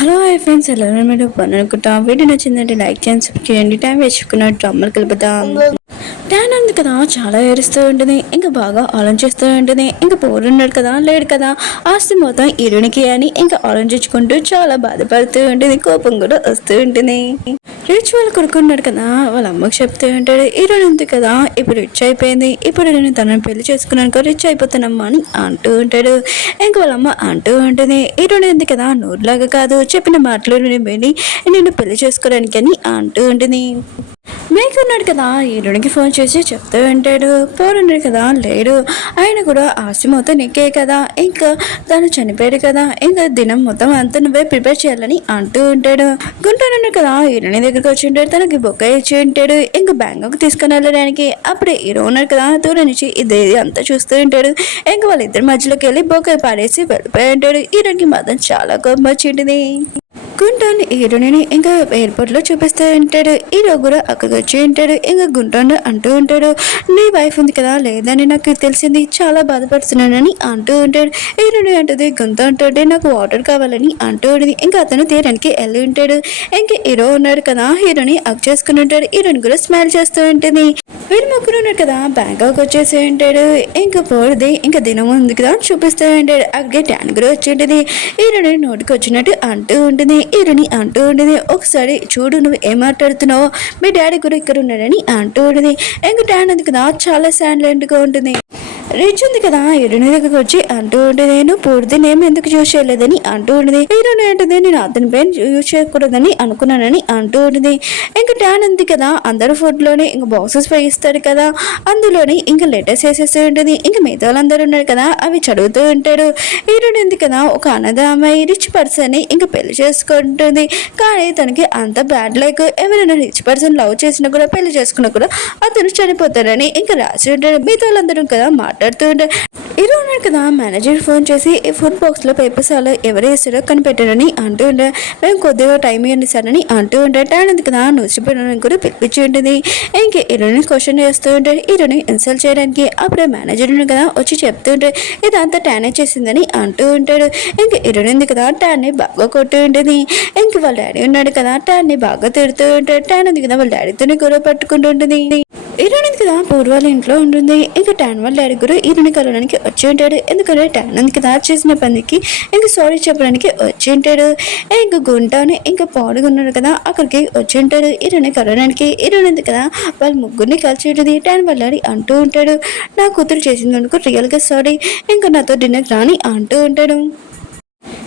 Hello hi friends, ఎలా ఉన్నారు? మీరు అనుకుంటా వీడియో నచ్చిందంటే లైక్ చేయండి, సబ్స్క్రైబ్ చేయండి. టైం వేసుకున్న డ్రామాలు కలుపుదాం. టాన్ ఉంది కదా, చాలా ఏడుస్తూ ఉంటుంది. ఇంకా బాగా ఆలోచిస్తూ ఉంటుంది. ఇంకా పోరున్నాడు కదా, లేడు కదా, ఆస్తి మొత్తం ఇరునికి అని ఇంకా ఆలోచించుకుంటూ చాలా బాధపడుతూ ఉంటుంది. కోపం కూడా వస్తూ ఉంటుంది. రిచ్ వాళ్ళు కొడుకున్నాడు కదా, వాళ్ళ అమ్మకు చెప్తూ ఉంటాడు, హీరోయిన్ ఉంది కదా ఇప్పుడు రిచ్ అయిపోయింది, ఇప్పుడు నేను తనని పెళ్లి చేసుకున్నాను రిచ్ అయిపోతానమ్మా అని అంటూ ఉంటాడు. ఇంకా వాళ్ళ అమ్మ అంటూ ఉంటుంది, హీరోయిన్ ఉంది కదా నోరులాగా కాదు, చెప్పిన మాటలు విని నేను పెళ్లి చేసుకోవడానికి అని అంటూ ఉంటుంది. మేక్ ఉన్నాడు కదా, హీరోనికి ఫోన్ చేసి చెప్తూ ఉంటాడు, పోరున్నాడు కదా లేడు, ఆయన కూడా ఆస్తి మొత్తం నీకే కదా, ఇంకా తను చనిపోయాడు కదా, ఇంకా దినం మొత్తం అంతా నువ్వే ప్రిపేర్ చేయాలని అంటూ ఉంటాడు. గుంటూరున్నాడు కదా, హీరోని దగ్గరికి వచ్చి ఉంటాడు, తనకి బొక్క ఇచ్చి ఉంటాడు, ఇంకా బ్యాంకాక్ తీసుకుని వెళ్ళడానికి. అప్పుడే హీరో ఉన్నాడు కదా, దూరం నుంచి ఇదే అంతా చూస్తూ ఉంటాడు. ఇంకా వాళ్ళిద్దరి మధ్యలోకి వెళ్ళి బొక్క పాడేసి వెళ్ళిపోయి ఉంటాడు. హీరోకి మాత్రం చాలా కోపం వచ్చింది. గుంటూరు హీరోని ఇంకా ఎయిర్పోర్ట్ లో చూపిస్తూ ఉంటాడు. హీరో కూడా అక్కడికి వచ్చి ఉంటాడు. ఇంకా గుంటూరు అంటూ ఉంటాడు, నీ వైఫ్ ఉంది కదా లేదని నాకు తెలిసింది, చాలా బాధపడుతున్నానని అంటూ ఉంటాడు. హీరోని అంటుంది, గుంట అంటుంటే నాకు వాటర్ కావాలని అంటూ ఉంటుంది. ఇంకా అతను తీయడానికి వెళ్ళి ఉంటాడు. ఇంకా హీరో ఉన్నాడు కదా, హీరోని అక్ చేసుకుని ఉంటాడు. హీరోని కూడా స్మైల్ చేస్తూ ఉంటుంది. వీడు ముగ్గురు ఉన్నాడు కదా, బ్యాంకాక్ వచ్చేసి ఉంటాడు. ఇంకా పోడిది ఇంకా దినం ఉంది కదా చూపిస్తూ ఉంటాడు. అక్కడికి ట్యాన్ కూడా వచ్చి ఉంటుంది. హీరోని నోటికి వచ్చినట్టు అంటూ ఉంటుంది. హీరోని అంటూ ఉంటుంది, ఒకసారి చూడు నువ్వు ఏం మాట్లాడుతున్నావో, మీ డాడీ కూడా ఇక్కడ ఉన్నాడని అంటూ ఉంటుంది. ఇంకా ట్యాన్ ఉంది కదా, చాలా సైలెంట్గా ఉంటుంది. రిచ్ ఉంది కదా, హీరోని దగ్గరకు వచ్చి అంటూ ఉంటుంది, నేను పూర్తి నేమ్ ఎందుకు యూజ్ చేయలేదని అంటూ ఉంటుంది. హీరోని అంటుంది, నేను అతని పేరు యూజ్ చేయకూడదని అనుకున్నానని అంటూ ఉంటుంది. ఇంకా ట్యాన్ ఉంది కదా, అందరూ ఫుడ్ లోనే ఇంకా బాక్సెస్ వేయిస్తాడు కదా, అందులోని ఇంకా లెటర్స్ వేసేస్తూ ఉంటుంది. ఇంకా మిగతా వాళ్ళందరూ ఉన్నారు కదా, అవి చదువుతూ ఉంటాడు. హీరోని ఉంది కదా, ఒక అనాథ అమ్మాయి రిచ్ పర్సన్ ని ఇంకా పెళ్లి చేసుకుంటుంది. కానీ తనకి అంత బ్యాడ్ లైక్, ఎవరైనా రిచ్ పర్సన్ లవ్ చేసినా కూడా పెళ్లి చేసుకున్నా కూడా అతను చనిపోతారని ఇంకా రాసి ఉంటాడు. మిగతా వాళ్ళందరూ కదా మాట్లాడుతూ ఉంటారు. హీరో ఉన్నాడు కదా, మేనేజర్ ఫోన్ చేసి ఈ ఫుడ్ బాక్స్ లో పేపర్స్ అలా ఎవరు వేస్తారో కనిపెట్టారని అంటూ ఉంటారు. మేము కొద్దిగా టైం ఇవ్వండి సార్ అని అంటూ ఉంటారు. టైం ఉంది కదా, నూసిపోయిన కూడా పిలిపించి ఉంటుంది. ఇంకా హీరోని క్వశ్చన్ చేస్తూ ఉంటారు, హీరోని ఇన్సల్ట్ చేయడానికి. అప్పుడే మేనేజర్ ఉన్నాడు కదా వచ్చి చెప్తూ ఉంటాడు, ఇదంతా ట్యానే చేసిందని అంటూ ఉంటాడు. ఇంకా హీరోని ఉంది కదా, ట్యాన్ ని బాగా కొట్టు ఉంటుంది. ఇంక వాళ్ళ డాడీ ఉన్నాడు కదా, ట్యాన్ ని బాగా తిడుతూ ఉంటాడు. ట్యాన్ ఉంది కదా, వాళ్ళ డాడీతోనే గొడవ పట్టుకుంటూ ఉంటుంది. హీరోయిన్ కదా పూర్వాల ఇంట్లో ఉంటుంది. ఇంకా ట్యాన్ వాళ్ళ డాడీ కూడా హీరోని కలవడానికి వచ్చి ఉంటాడు. ఎందుకంటే ట్యాన్ అందుకు చేసిన పనికి ఇంకా సారీ చెప్పడానికి వచ్చి ఉంటాడు. ఇంకా గుంటాని ఇంకా పాడుగున్నాడు కదా, అక్కడికి వచ్చి ఉంటాడు హీరోని కలవడానికి. హీరోయిన్ ఉంది కదా, వాళ్ళ ముగ్గురిని కలిసి ఉంటుంది. ట్యాన్ వాళ్ళ డాడీ అంటూ ఉంటాడు, నా కూతురు చేసిందనుకో రియల్గా సారీ, ఇంకా నాతో డిన్నర్ రాని అంటూ ఉంటాడు.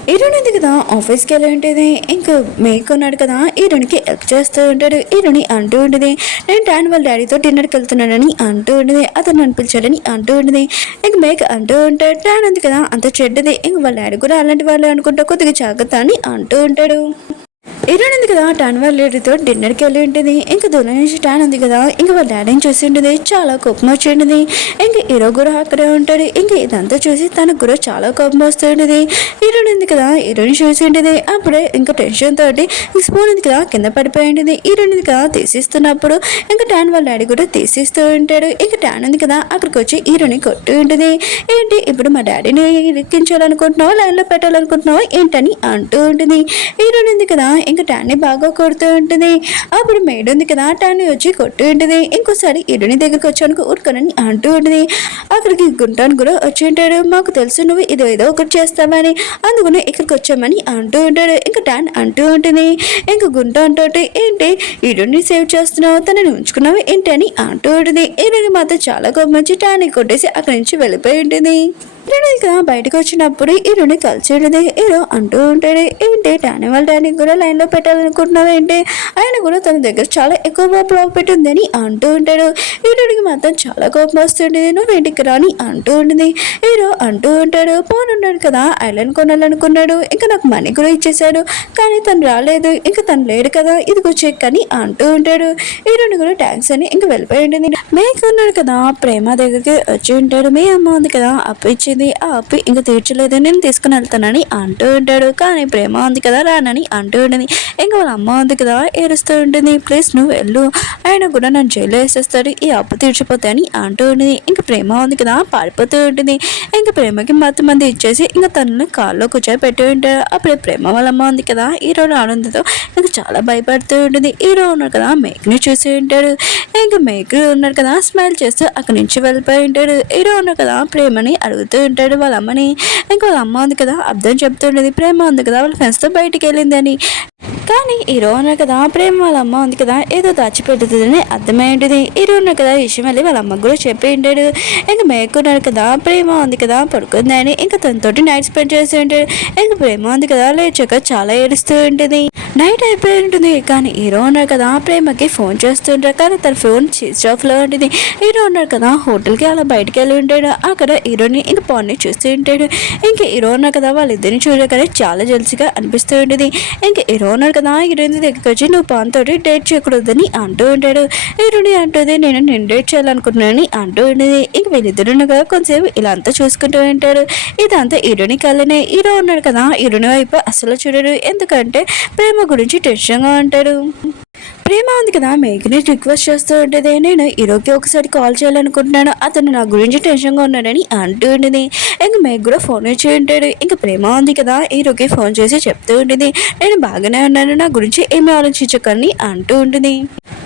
హీరోని ఉంది కదా, ఆఫీస్కి వెళ్ళి ఉంటుంది. ఇంకా మేక్ ఉన్నాడు కదా, హీరోనికి హెల్ప్ చేస్తూ ఉంటాడు. హీరోని అంటూ ఉంటుంది, నేను ట్యాన్ వాళ్ళ డాడీతో డిన్నర్కి వెళ్తున్నానని అంటూ ఉంటుంది. అతను అనిపించాలని అంటూ ఉంటుంది. ఇంక మేక్ అంటూ ఉంటాడు, ట్యాన్ ఉంది కదా అంత చెడ్డది, ఇంక వాళ్ళ డాడీ కూడా అలాంటి వాళ్ళు అనుకుంటా, కొద్దిగా జాగ్రత్త అని అంటూ ఉంటాడు. హీరోయిన్ ఉంది కదా, టాన్ వాళ్ళ డాడీతో డిన్నర్కి వెళ్ళి ఉంటుంది. ఇంకా దూరం నుంచి టాన్ ఉంది కదా, ఇంకా వాళ్ళ డాడీని చూసి ఉంటుంది. చాలా కోపం వచ్చి ఉంటుంది. ఇంకా హీరో కూడా అక్కడే ఉంటాడు. ఇంకా ఇదంతా చూసి తనకు కూడా చాలా కోపం వస్తుంటుంది. హీరోయిన్ ఉంది కదా, హీరోయిన్ చూసి ఉంటుంది. అప్పుడే ఇంకా టెన్షన్ తోటి స్పూన్ ఉంది కదా కింద పడిపోయి ఉంటుంది. హీరోయిన్ ఉంది కదా తీసిస్తున్నప్పుడు ఇంకా టాన్ వాళ్ళ డాడీ కూడా తీసిస్తూ ఉంటాడు. ఇంకా టాన్ ఉంది కదా, అక్కడికి వచ్చి హీరోని కొట్టు ఉంటుంది. ఏంటి ఇప్పుడు మా డాడీని ఇరికించాలనుకుంటున్నావా, లైన్లో పెట్టాలనుకుంటున్నావా ఏంటని అంటూ ఉంటుంది. హీరోయిన్ ఉంది కదా, ఇంకా టాన్ని బాగా కొడుతూ ఉంటుంది. అప్పుడు మేడ్ ఉంది కదా, టాన్ని వచ్చి కొట్టు ఉంటుంది. ఇంకోసారి హీరోని దగ్గరికి వచ్చాను ఊరుకోనని అంటూ ఉంటుంది. అక్కడికి గుంటాను కూడా వచ్చి ఉంటాడు, మాకు తెలుసు నువ్వు ఇది ఏదో ఒకటి చేస్తామని, అందుకనే ఇక్కడికి వచ్చామని అంటూ ఉంటాడు. ఇంకా టాన్ అంటూ ఉంటుంది. ఇంకా గుంటా అంటూ ఏంటి హీరోని సేవ్ చేస్తున్నావు, తనని ఉంచుకున్నావు ఏంటి అని అంటూ ఉంటుంది. హీరోని మాత్రం చాలా కోపం వచ్చి టాన్ని కొట్టేసి అక్కడి నుంచి వెళ్ళిపోయి ఉంటుంది. ఇంకా బయటకు వచ్చినప్పుడు హీరోని కలిసి ఉంటుంది. హీరో అంటూ ఉంటాడు, ఏంటి టానీ వాళ్ళ డాడీ కూడా లైన్లో పెట్టాలనుకుంటున్నావు ఏంటి, ఆయన కూడా తన దగ్గర చాలా ఎక్కువ ప్రాఫిట్ ఉందని అంటూ ఉంటాడు. హీరోడికి మాత్రం చాలా కోపం వస్తుంటుంది, నువ్వు ఇంటికి రాని అంటూ ఉంటుంది. హీరో అంటూ ఉంటాడు, ఉన్నాడు కదా ఐలాండ్ కొనాలనుకున్నాడు, ఇంకా నాకు మనీ కూడా ఇచ్చేశాడు, కానీ తను రాలేదు, ఇంకా తను లేడు కదా, ఇదిగో చెక్ అని అంటూ ఉంటాడు. హీరోని కూడా థ్యాంక్స్ అని ఇంకా వెళ్ళిపోయి ఉంటుంది. మేక్ ఉన్నాడు కదా, ప్రేమ దగ్గరికి వచ్చి ఉంటాడు, మీ అమ్మ ఉంది కదా అప్పు ఇచ్చి వచ్చింది, ఆ అప్పు ఇంకా తీర్చలేదు, నేను తీసుకుని వెళ్తానని అంటూ ఉంటాడు. కానీ ప్రేమ ఉంది కదా రానని అంటూ ఉంటుంది. ఇంకా వాళ్ళ అమ్మ ఉంది కదా ఏడుస్తూ ఉంటుంది. ప్లీజ్ నువ్వు వెళ్ళు, ఆయన కూడా నన్ను జైల్లో వేసేస్తాడు, ఈ అప్పు తీర్చిపోతే అని అంటూ ఉంటుంది. ఇంకా ప్రేమ ఉంది కదా పారిపోతూ ఉంటుంది. ఇంకా ప్రేమకి మొత్తం మంది ఇచ్చేసి ఇంకా తనని కాల్లో కూర్చోబెట్టి ఉంటాడు. అప్పుడు ప్రేమ వాళ్ళ అమ్మ ఉంది కదా హీరో ఆనందంతో ఇంకా చాలా భయపడుతూ ఉంటుంది. హీరో ఉన్నారు కదా మేక్ని చూసి ఉంటాడు. ఇంకా మేక్ ఉన్నారు కదా స్మైల్ చేస్తూ అక్కడి నుంచి వెళ్ళిపోయి ఉంటాడు. హీరో ఉన్నారు కదా ప్రేమని అడుగుతూ ఉంటాడు వాళ్ళ అమ్మని. ఇంకా వాళ్ళ అమ్మ ఉంది కదా అర్థం చెప్తుండేది, ప్రేమ ఉంది కదా వాళ్ళ ఫ్రెండ్స్తో బయటికి వెళ్ళిందని. కానీ హీరో ఉన్నారు కదా ప్రేమ వాళ్ళ అమ్మ ఉంది కదా ఏదో దాచిపెడుతుందని అర్థమై ఉంటుంది. హీరో ఉన్నారు కదా విషయం వెళ్ళి వాళ్ళ అమ్మకు కూడా చెప్పి ఉంటాడు. ఇంకా మేకున్నారు కదా ప్రేమ ఉంది కదా పడుకుందని ఇంకా తనతోటి నైట్ స్పెండ్ చేస్తూ ఉంటాడు. ఇంకా ప్రేమ ఉంది కదా లేచాక చాలా ఏడుస్తూ ఉంటుంది. నైట్ అయిపోయి ఉంటుంది. కానీ హీరో ఉన్నారు కదా ప్రేమకి ఫోన్ చేస్తుంటారు. కానీ తన ఫోన్ స్విచ్ ఆఫ్లో ఉంటుంది. హీరో ఉన్నారు కదా హోటల్కి అలా బయటకు వెళ్ళి ఉంటాడు. అక్కడ హీరోని ఇంకా పాన్ని చూస్తూ ఉంటాడు. ఇంకా హీరో ఉన్నారు కదా వాళ్ళిద్దరిని చూడగానే చాలా జల్సిగా అనిపిస్తూ ఉంటుంది. ఇంకా హీరో ఉన్నారు కదా హీరోయిన్ దగ్గరికి వచ్చి నువ్వు పాన్ తోటి డేట్ చేయకూడదని అంటూ ఉంటాడు. హీరోని అంటుంది నేను డేట్ చేయాలనుకుంటున్నానని అంటూ ఉండేది. ఇంక వీళ్ళిద్దరు కదా కొంచెంసేపు ఇలా అంతా చూసుకుంటూ ఉంటాడు. ఇదంతా హీరోని కళ్ళనే. హీరో ఉన్నాడు కదా హీరోని వైపు అసలు చూడడు, ఎందుకంటే ప్రేమ గురించి టెన్షన్గా ఉంటాడు. ప్రేమ ఉంది కదా మేఘ్ని రిక్వెస్ట్ చేస్తూ ఉంటుంది, నేను హీరోకి ఒకసారి కాల్ చేయాలనుకుంటున్నాను, అతను నా గురించి టెన్షన్గా ఉన్నాడని అంటూ ఉంటుంది. ఇంక మేఘ్ కూడా ఫోన్ ఇచ్చి ఉంటాడు. ఇంకా ప్రేమ ఉంది కదా హీరోకి ఫోన్ చేసి చెప్తూ ఉంటుంది, నేను బాగానే ఉన్నాను, నా గురించి ఏమీ ఆలోచించకని అంటూ ఉంటుంది.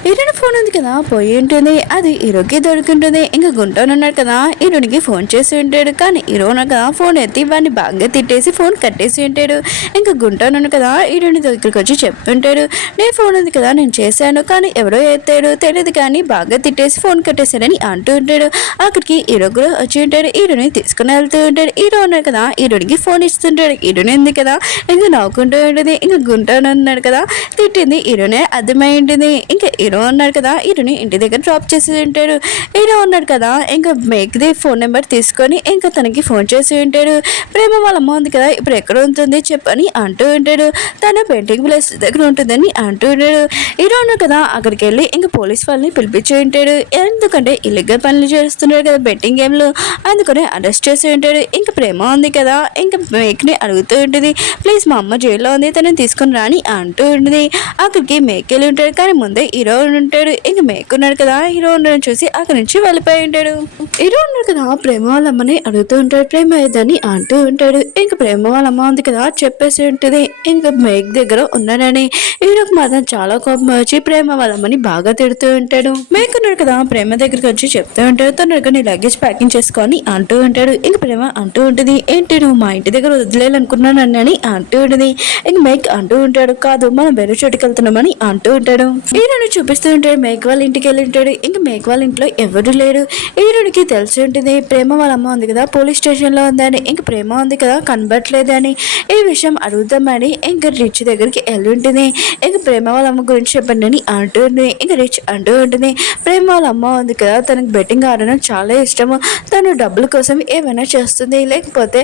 హీరోని ఫోన్ ఉంది కదా పోయి ఉంటుంది, అది హీరోకి దొరుకుంటుంది. ఇంకా గుంటూనున్నాడు కదా హీరోనికి ఫోన్ చేసి ఉంటాడు. కానీ హీరో కదా ఫోన్ ఎత్తి వాడిని బాగా తిట్టేసి ఫోన్ కట్టేసి ఉంటాడు. ఇంకా గుంటూనున్నాడు కదా హీరోని దగ్గరికి వచ్చి చెప్తుంటాడు, నీ ఫోన్ ఉంది కదా నేను చేశాను, కానీ ఎవరో ఎత్తాడు తెలియదు కానీ బాగా తిట్టేసి ఫోన్ కట్టేశాడని అంటూ ఉంటాడు. అక్కడికి హీరో కూడా వచ్చి ఉంటాడు. హీరోని తీసుకుని వెళ్తూ ఉంటాడు. హీరో ఉన్నాడు కదా హీరోనికి ఫోన్ ఇస్తుంటాడు. హీరోని ఉంది కదా ఇంకా నవ్వుకుంటూ ఉంటుంది. ఇంకా గుంటూనున్నాడు కదా తిట్టింది హీరోనే అర్థమై ఉంటుంది. ఇంకా హీరో ఉన్నాడు కదా హీరోని ఇంటి దగ్గర డ్రాప్ చేసి ఉంటాడు. హీరో ఉన్నాడు కదా ఇంకా మేక్ది ఫోన్ నెంబర్ తీసుకొని ఇంకా తనకి ఫోన్ చేసి ఉంటాడు. ప్రేమ వాళ్ళ అమ్మ ఉంది కదా ఇప్పుడు ఎక్కడ ఉంటుంది చెప్పని అంటూ ఉంటాడు. తన పెయింటింగ్ ప్లేస్ దగ్గర ఉంటుందని అంటూ ఉంటాడు. హీరో ఉన్నాడు కదా అక్కడికి వెళ్ళి ఇంకా పోలీస్ వాళ్ళని పిలిపించి ఉంటాడు. ఎందుకంటే ఇల్లీగల్ పనులు చేస్తున్నాడు కదా బెట్టింగ్ గేమ్లో, అందుకని అరెస్ట్ చేసి ఉంటాడు. ఇంకా ప్రేమ ఉంది కదా ఇంకా మేక్ని అడుగుతూ ఉంటుంది, ప్లీజ్ మా అమ్మ జైల్లో ఉంది తనని తీసుకుని రాని అంటూ ఉంటుంది. అక్కడికి మేక్ వెళ్ళి ఉంటాడు. కానీ ముందే హీరో ఉంటాడు. ఇంక మేక్ ఉన్నాడు కదా హీరో ఉండడం చూసి అక్కడి నుంచి వెళ్ళిపోయి ఉంటాడు. హీరో ఉన్నాడు కదా ప్రేమ వాళ్ళ అమ్మని అడుగుతూ ఉంటాడు, ప్రేమ ఏదని అంటూ ఉంటాడు. ఇంక ప్రేమ వాళ్ళ అమ్మ ఉంది కదా చెప్పేసి ఉంటుంది ఇంకా మేక్ దగ్గర ఉన్నాడని. హీరోకి మాత్రం చాలా కోపం వచ్చి ప్రేమ వాళ్ళ అమ్మని బాగా తిడుతూ ఉంటాడు. మేక్ ఉన్నాడు కదా ప్రేమ దగ్గరికి వచ్చి చెప్తూ ఉంటాడు, తొందరగా నీ లగేజ్ ప్యాకింగ్ చేసుకొని అంటూ ఉంటాడు. ఇంక ప్రేమ అంటూ ఉంటుంది, ఏంటి నువ్వు మా ఇంటి దగ్గర వదిలేయాలనుకున్నాను అని అంటూ ఉంటుంది. ఇంక మేక్ అంటూ ఉంటాడు, కాదు మనం వేరే చోటుకి వెళ్తున్నామని అంటూ ఉంటాడు. హీరోని చూపిస్తూ ఉంటాడు. మేక్ వాళ్ళ ఇంటికి వెళ్ళి ఉంటాడు. ఇంకా మేక్ వాళ్ళ ఇంట్లో ఎవరు లేరు. హీరోనికి తెలిసి ఉంటుంది ప్రేమ వాళ్ళ అమ్మ ఉంది కదా పోలీస్ స్టేషన్లో ఉందని. ఇంక ప్రేమ ఉంది కదా కనబట్లేదని ఈ విషయం అడుగుతామని ఇంకా రిచ్ దగ్గరికి వెళ్ళి ఉంటుంది. ఇంక ప్రేమ వాళ్ళ అమ్మ గురించి చెప్పండి అని అంటూ ఉంటుంది. ఇంకా రిచ్ అంటూ ఉంటుంది, ప్రేమ వాళ్ళ అమ్మ ఉంది కదా తనకు బెట్టింగ్ ఆడడం చాలా ఇష్టము, తను డబ్బుల కోసం ఏమైనా చేస్తుంది, లేకపోతే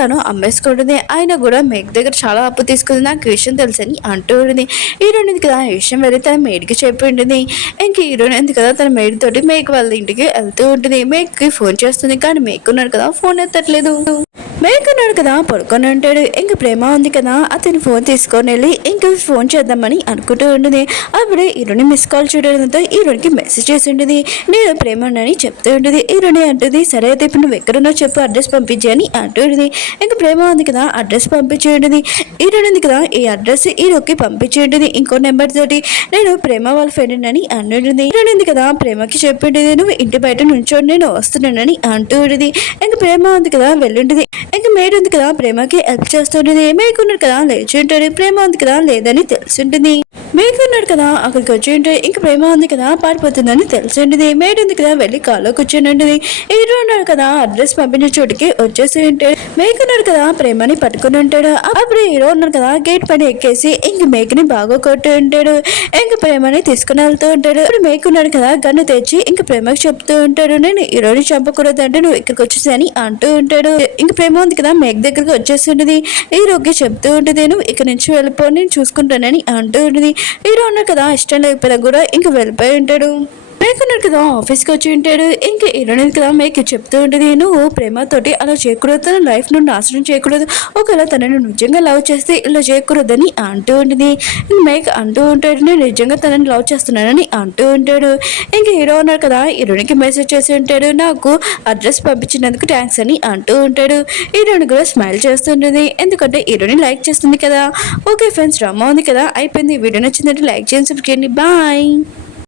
తను అమ్మేసుకుంటుంది, ఆయన కూడా మేక్ దగ్గర చాలా అప్పు తీసుకుంది, నాకు విషయం తెలుసని అంటూ ఉంటుంది. హీరోయిన్ కదా ఈ విషయం వెళ్ళి తన మేడ్కి చెప్పి ఉంటుంది. ఇంక హీరోయిన్ ఉంది కదా తన మేడ్ తోటి మేక్ వాళ్ళ ఇంటికి వెళ్తూ ఉంటుంది. మేక్కి ఫోన్ చేస్తుంది కానీ మేక్ ఉన్నాడు కదా ఫోన్ ఎత్తట్లేదు. మేక్ ఉన్నాడు కదా పడుకొని ఉంటాడు. ఇంక ప్రేమ ఉంది కదా అతని ఫోన్ తీసుకొని వెళ్ళి ఇంక ఫోన్ చేద్దామని అనుకుంటూ ఉంటుంది. అప్పుడే హీరోని మిస్ కాల్ చూడడంతో హీరోనికి మెసేజ్ చేసి ఉంటుంది, నేను ప్రేమ అని చెప్తూ ఉంటుంది. హీరోని అంటుంది, సరే అయితే ఇప్పుడు నువ్వు ఎక్కడున్నా చెప్పు అడ్రస్ పంపించి అని అంటూ ఉంటుంది. ఇంక ప్రేమ ఉంది కదా అడ్రస్ పంపించి ఉంటుంది. హీరోయిన్ ఉంది కదా ఈ అడ్రస్ హీరోకి పంపించి ఉంటుంది ఇంకో నెంబర్ తోటి, నేను ప్రేమ వాళ్ళ ఫ్రెండ్ అని అంటుంది. హీరోయిన్ ఉంది కదా ప్రేమకి చెప్పి ఉంటుంది, నువ్వు ఇంటి బయట నుంచో నేను వస్తున్నానని అంటూ ఉంటుంది. ఇంక ప్రేమ ఉంది కదా వెళ్ళుంటుంది. ఇంక మేడ్ ఉంది కదా ప్రేమకి హెల్ప్ చేస్తుంటుంది. మేక్ ఉన్నాడు కదా లేచి ఉంటాడు. ప్రేమ ఉంది కదా లేదని తెలిసి ఉంటుంది. మేక్ ఉన్నాడు కదా అక్కడికి వచ్చి ఉంటాడు. ఇంక ప్రేమ ఉంది కదా పారిపోతుందని తెలిసి ఉంటుంది. మేడ్ ఉంది కదా వెళ్ళి కాల్లో కూర్చొని ఉంటుంది. హీరో ఉన్నాడు కదా అడ్రస్ పంపించిన చోటుకి వచ్చేసి ఉంటాడు. మేక్ ఉన్నాడు కదా ప్రేమని పట్టుకుని ఉంటాడు. అప్పుడు హీరో ఉన్నాడు కదా గేట్ పైన ఎక్కేసి ఇంక మేక్ ని బాగా కొట్టు ఉంటాడు. ఇంక ప్రేమని తీసుకుని వెళ్తూ ఉంటాడు. ఇప్పుడు మేక్ ఉన్నాడు కదా గన్ను తెచ్చి ఇంక ప్రేమకి చెప్తూ ఉంటాడు, నేను హీరోని చంపకూడదు అంటే నువ్వు ఇక్కడికి వచ్చేసి అని అంటూ ఉంటాడు. ఇంక ప్రేమ ఉంది కదా మేక్ దగ్గరికి వచ్చేసి ఉంటుంది. హీరోకి చెప్తూ ఉంటుంది, నువ్వు ఇక్కడ నుంచి వెళ్ళిపో నేను చూసుకుంటానని అంటూ ఉంటుంది. హీరో ఉన్నాడు కదా ఇష్టం లేకపోయినా కూడా ఇంక వెళ్ళిపోయి ఉంటాడు. మేక్ ఉన్నాడు కదా ఆఫీస్కి వచ్చి ఉంటాడు. ఇంకా హీరోయిన్ కదా మేక్ చెప్తూ ఉంటుంది, నువ్వు ప్రేమతోటి అలా చేయకూడదు, తన లైఫ్ ను నాశనం చేయకూడదు, ఒకవేళ తనని నిజంగా లవ్ చేస్తే ఇలా చేయకూడదని అంటూ ఉంటుంది. మేక్ అంటూ ఉంటాడు, నేను నిజంగా తనని లవ్ చేస్తున్నానని అంటూ ఉంటాడు. ఇంకా హీరో ఉన్నాడు కదా హీరోయిన్కి మెసేజ్ చేసి ఉంటాడు, నాకు అడ్రస్ పంపించినందుకు థ్యాంక్స్ అని అంటూ ఉంటాడు. హీరోయిన్ కూడా స్మైల్ చేస్తుంటుంది, ఎందుకంటే హీరోని లైక్ చేస్తుంది కదా. ఓకే ఫ్రెండ్స్, డ్రామా ఉంది కదా అయిపోయింది. వీడియో నచ్చిందంటే లైక్ చేయండి, సబ్స్క్రైబ్ చేయండి. బాయ్.